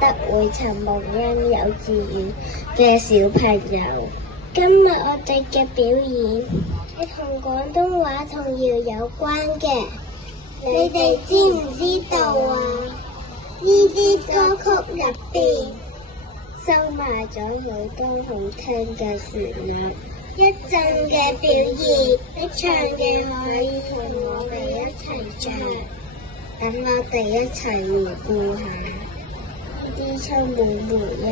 德會陳夢欣幼稚園嘅小朋友，今日我哋嘅表演係同廣東話童謠有關嘅，你哋知唔知道啊？呢啲歌曲入邊收埋咗好多好聽嘅旋律，一陣嘅表演，你唱嘅可以同我哋一齊唱，等我哋一齊回顧下呢啲充滿回憶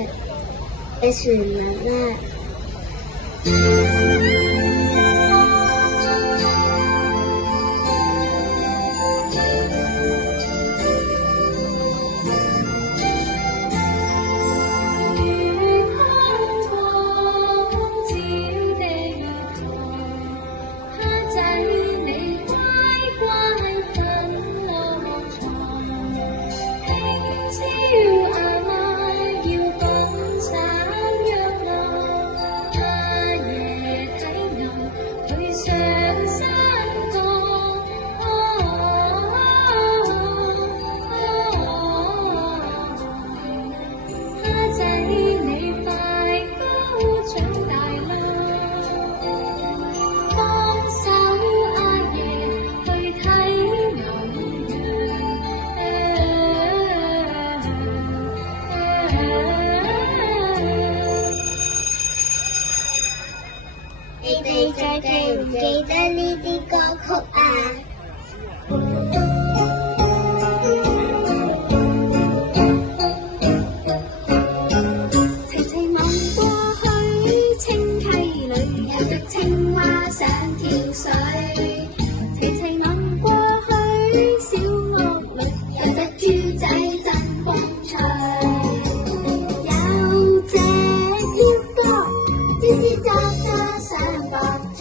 嘅旋律啦。你哋仲記唔記得呢啲歌曲啊？齊齊望過去，清溪裏有隻青蛙想跳水。齊齊望過去，小屋裏有隻豬仔真風趣。有隻鷯哥，吱吱喳喳想博取。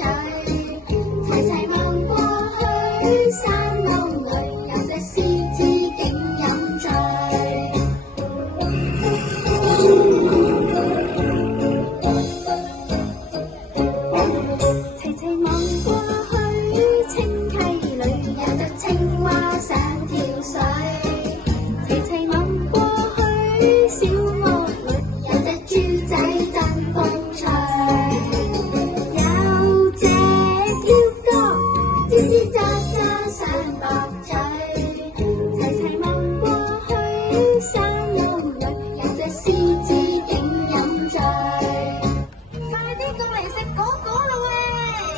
齊齊望過去，山窿裏有隻獅子竟飲醉。齊齊望過去，清溪裏有隻青蛙想跳水。齊齊望過去，小屋裏有隻豬仔真風趣。有隻鷯哥，吱吱喳喳想博取。齊齊望過去，山窿裏有隻獅子竟飲醉。快啲過嚟食果果啦喂！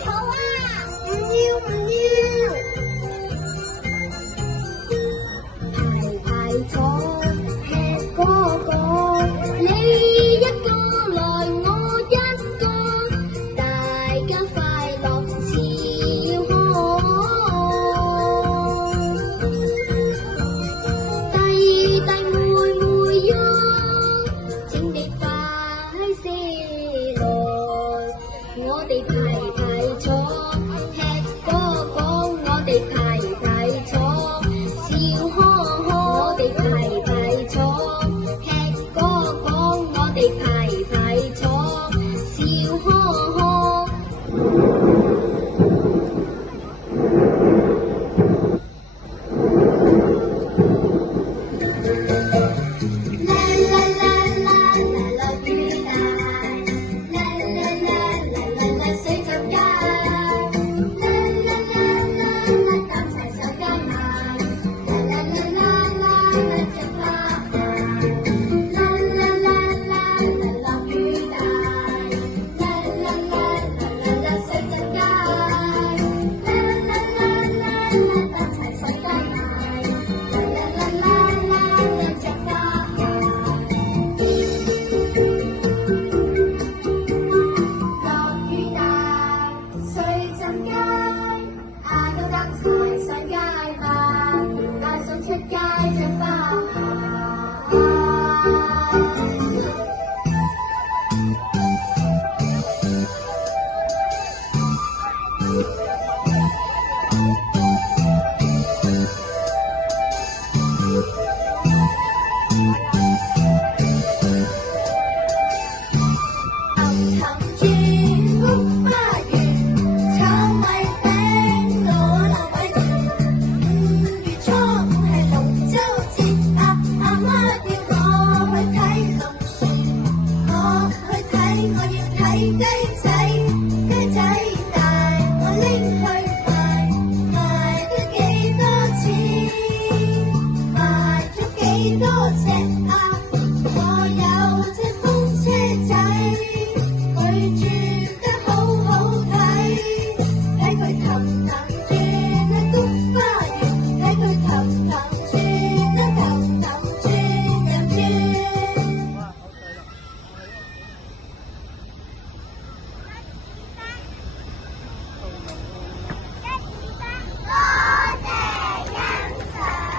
好啊，唔要唔要。排排坐吃果果。多謝啊！我有隻風車仔，佢住得好好睇，睇佢氹氹轉啊菊花園，睇佢氹氹轉啊氹氹轉又轉。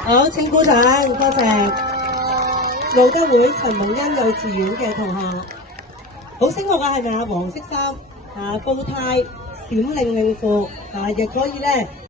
好，請鼓掌，多謝路德會陳蒙恩幼稚園嘅同學，好醒目啊，係咪啊？黃色衫啊，煲呔閃令令褲啊，亦可以咧。